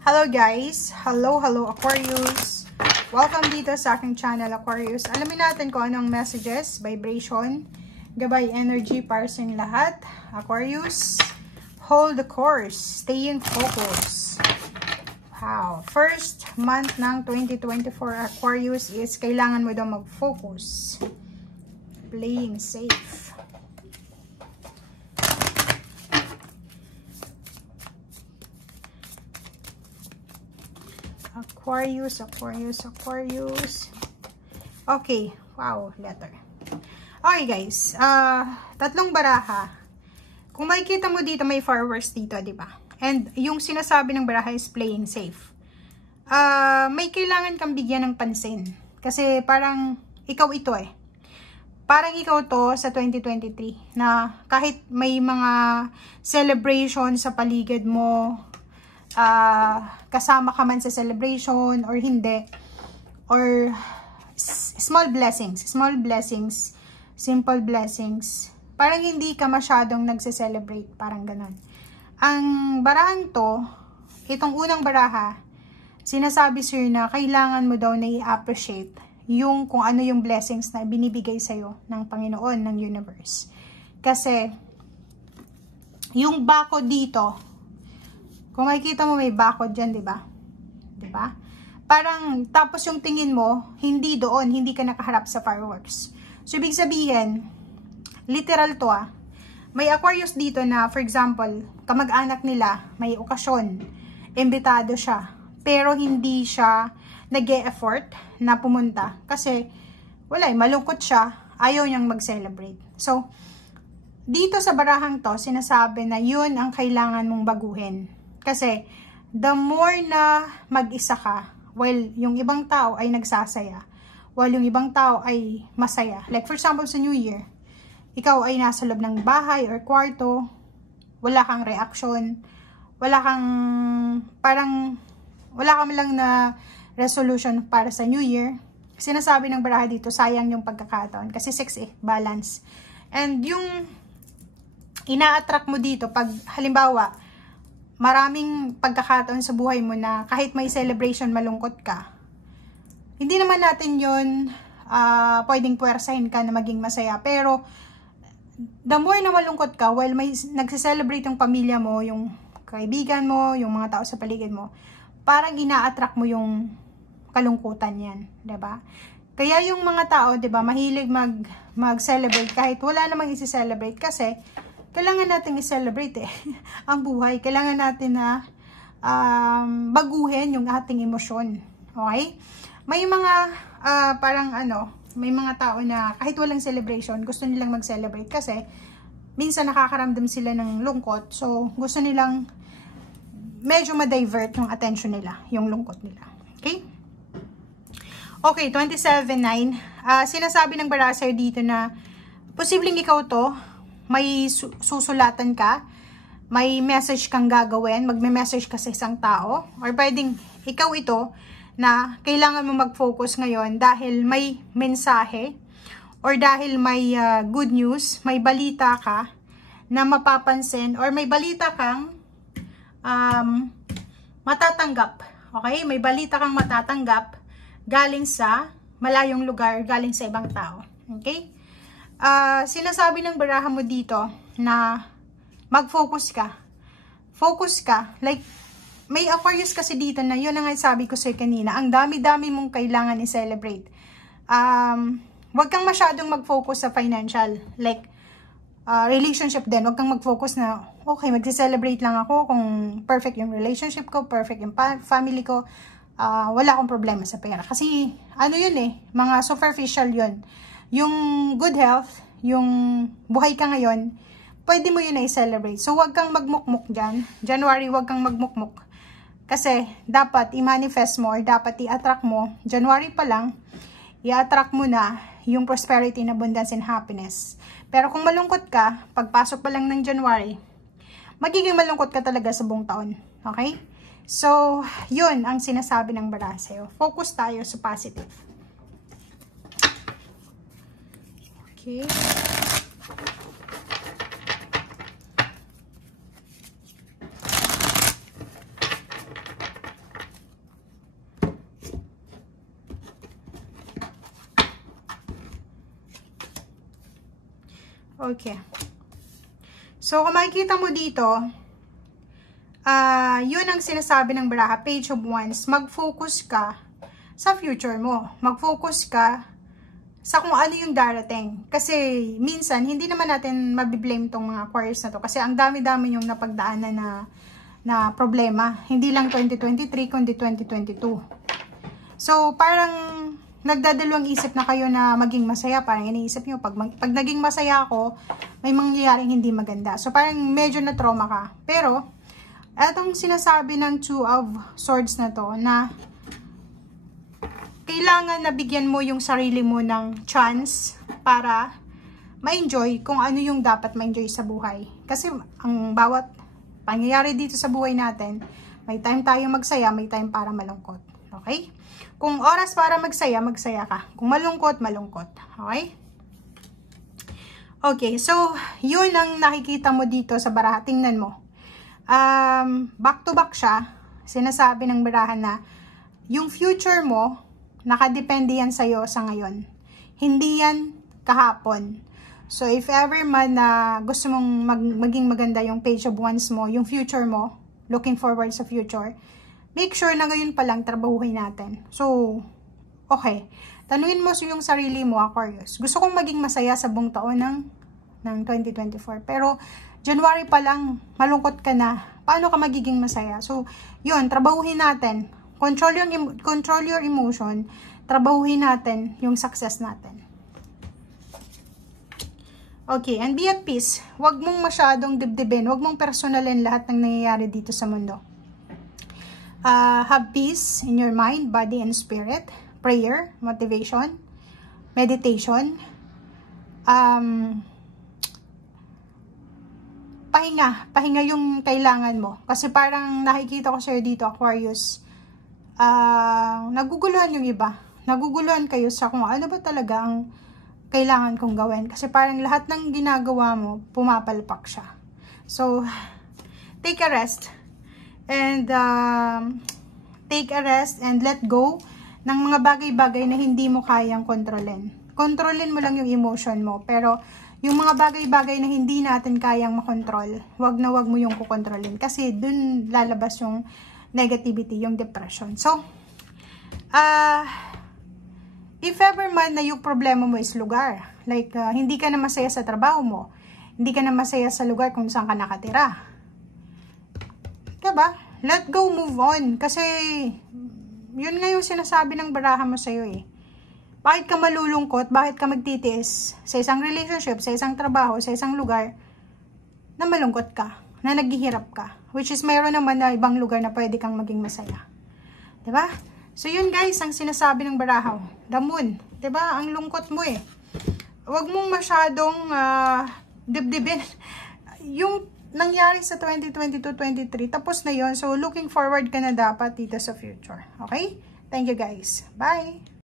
Hello guys! Hello Aquarius! Welcome dito sa aking channel Aquarius. Alamin natin kung anong messages, vibration, gabay energy para sa inyo lahat. Aquarius, hold the course, staying focused. Wow! First month ng 2024 Aquarius is kailangan mo daw mag-focus. Playing safe. Aquarius. Okay. Wow, letter. Okay, guys. Tatlong baraha. Kung makikita mo dito, may fireworks dito, di ba? And yung sinasabi ng baraha is playing safe. May kailangan kang bigyan ng pansin. Kasi parang ikaw ito eh. Parang ikaw to sa 2023 na kahit may mga celebration sa paligid mo, kasama ka man sa celebration or hindi, or small blessings, simple blessings, parang hindi ka masyadong nagse-celebrate, parang ganon. Ang barahang to, itong unang baraha, sinasabi sir na kailangan mo daw na i-appreciate yung kung ano yung blessings na binibigay sa'yo ng Panginoon, ng universe. Kasi yung bako dito, kung makikita mo may bakod dyan, di ba? Di ba? Parang, tapos yung tingin mo, hindi doon, hindi ka nakaharap sa fireworks. So, ibig sabihin, literal to may Aquarius dito na, for example, kamag-anak nila, may okasyon, imbitado siya, pero hindi siya nag-e-effort na pumunta. Kasi, wala malungkot siya, ayaw niyang mag-celebrate. So, dito sa barahang to, sinasabi na yun ang kailangan mong baguhin. Kasi, the more na mag-isa ka, while yung ibang tao ay nagsasaya, while yung ibang tao ay masaya. Like for example, sa New Year, ikaw ay nasa loob ng bahay or kwarto, wala kang reaction, wala kang lang na resolution para sa New Year. Sinasabi ng baraha dito, sayang yung pagkakataon. Kasi 6 balance. And yung ina-attract mo dito, pag halimbawa, maraming pagkakataon sa buhay mo na kahit may celebration, malungkot ka. Hindi naman natin yun pwedeng puwersahin ka na maging masaya. Pero, the more na malungkot ka, while may nagse-celebrate yung pamilya mo, yung kaibigan mo, yung mga tao sa paligid mo, parang ina-attract mo yung kalungkutan yan. Diba? Kaya yung mga tao, diba, mahilig mag-celebrate kahit wala namang isi-celebrate kasi kailangan natin i-celebrate ang buhay. Kailangan natin na baguhin yung ating emosyon. Okay? May mga may mga tao na kahit walang celebration, gusto nilang mag-celebrate kasi minsan nakakaramdam sila ng lungkot. So, gusto nilang medyo ma-divert yung attention nila, yung lungkot nila. Okay? Okay, 27-9. Sinasabi ng baraha dito na posibleng ikaw to, may susulatan ka, may message kang gagawin, magme-message ka sa isang tao, or pwedeng ikaw ito na kailangan mo mag-focus ngayon dahil may mensahe or dahil may good news, may balita ka na mapapansin or may balita kang matatanggap. Okay? May balita kang matatanggap galing sa malayong lugar, galing sa ibang tao. Okay? Sinasabi ng baraha mo dito na mag-focus ka. Focus ka. Like, may Aquarius kasi dito na yun ang sabi ko sa'yo kanina. Ang dami-dami mong kailangan i-celebrate. Huwag kang masyadong mag-focus sa financial. Like, relationship din. Huwag kang mag-focus na, okay, mag-celebrate lang ako kung perfect yung relationship ko, perfect yung family ko. Wala akong problema sa pera. Kasi, ano yun mga superficial yun. Yung good health, yung buhay ka ngayon, pwede mo yun na i-celebrate. So, wag kang magmukmuk dyan. January, wag kang magmukmuk. Kasi, dapat i-manifest mo or dapat i-attract mo. January pa lang, i-attract mo na yung prosperity, abundance, and happiness. Pero kung malungkot ka, pagpasok pa lang ng January, magiging malungkot ka talaga sa buong taon. Okay? So, yun ang sinasabi ng baraha sa'yo. Focus tayo sa positive. Okay. Okay. So, kung makikita mo dito, yun ang sinasabi ng baraha, Page of Wands. Mag-focus ka sa future mo. Mag-focus ka sa kung ano yung darating. Kasi, minsan, hindi naman natin mabiblame tong mga Aquarius na to. Kasi, ang dami-dami yung napagdaanan na problema. Hindi lang 2023, kundi 2022. So, parang nagdadalawang isip na kayo na maging masaya. Parang iniisip nyo, pag naging masaya ako, may mangyayaring hindi maganda. So, parang medyo na trauma ka. Pero, etong sinasabi ng Two of Swords na to, na kailangan na bigyan mo yung sarili mo ng chance para ma-enjoy kung ano yung dapat ma-enjoy sa buhay. Kasi, ang bawat pangyayari dito sa buhay natin, may time tayo magsaya, may time para malungkot. Okay? Kung oras para magsaya, magsaya ka. Kung malungkot, malungkot. Okay? Okay, so, yun ang nakikita mo dito sa baraha. Tingnan mo. Back to back siya. Sinasabi ng baraha na, yung future mo, nakadepende yan sa'yo sa ngayon. Hindi yan kahapon. So, if ever man na gusto mong maging maganda yung Page of Wands mo, yung future mo, looking forward sa future, make sure na ngayon pa lang trabahuhin natin. So, okay. Tanungin mo yung sarili mo, Aquarius. Gusto kong maging masaya sa buong taon ng 2024. Pero, January pa lang, malungkot ka na. Paano ka magiging masaya? So, yun, trabahuhin natin. Control your emotion. Trabahuhin natin yung success natin. Okay, and be at peace. Huwag mong masyadong dibdibin. Huwag mong personalin lahat ng nangyayari dito sa mundo. Have peace in your mind, body, and spirit. Prayer, motivation, meditation. Pahinga yung kailangan mo. Kasi parang nakikita ko sa'yo dito, Aquarius, naguguluhan yung iba. Naguguluhan kayo sa kung ano ba talaga ang kailangan kong gawin. Kasi parang lahat ng ginagawa mo, pumapalpak siya. So, take a rest. And take a rest and let go ng mga bagay-bagay na hindi mo kayang kontrolin. Kontrolin mo lang yung emotion mo. Pero, yung mga bagay-bagay na hindi natin kayang makontrol, wag na wag mo yung kukontrolin. Kasi, dun lalabas yung negativity, yung depression. So, if ever man na yung problema mo is lugar, like, hindi ka na masaya sa trabaho mo, hindi ka na masaya sa lugar kung saan ka nakatira, diba? Let go, move on. Kasi, yun nga yung sinasabi ng baraha mo sa'yo eh. Bakit ka malulungkot? Bakit ka magtitiis sa isang relationship, sa isang trabaho, sa isang lugar na malungkot ka, na naghihirap ka? Which is, mayroon naman na ibang lugar na pwede kang maging masaya. Diba? So, yun guys, ang sinasabi ng baraha. The moon. Diba? Ang lungkot mo eh. Huwag mong masyadong dibdibin. Yung nangyari sa 2022-23, tapos na yon. So, looking forward ka na dapat dito sa future. Okay? Thank you guys. Bye!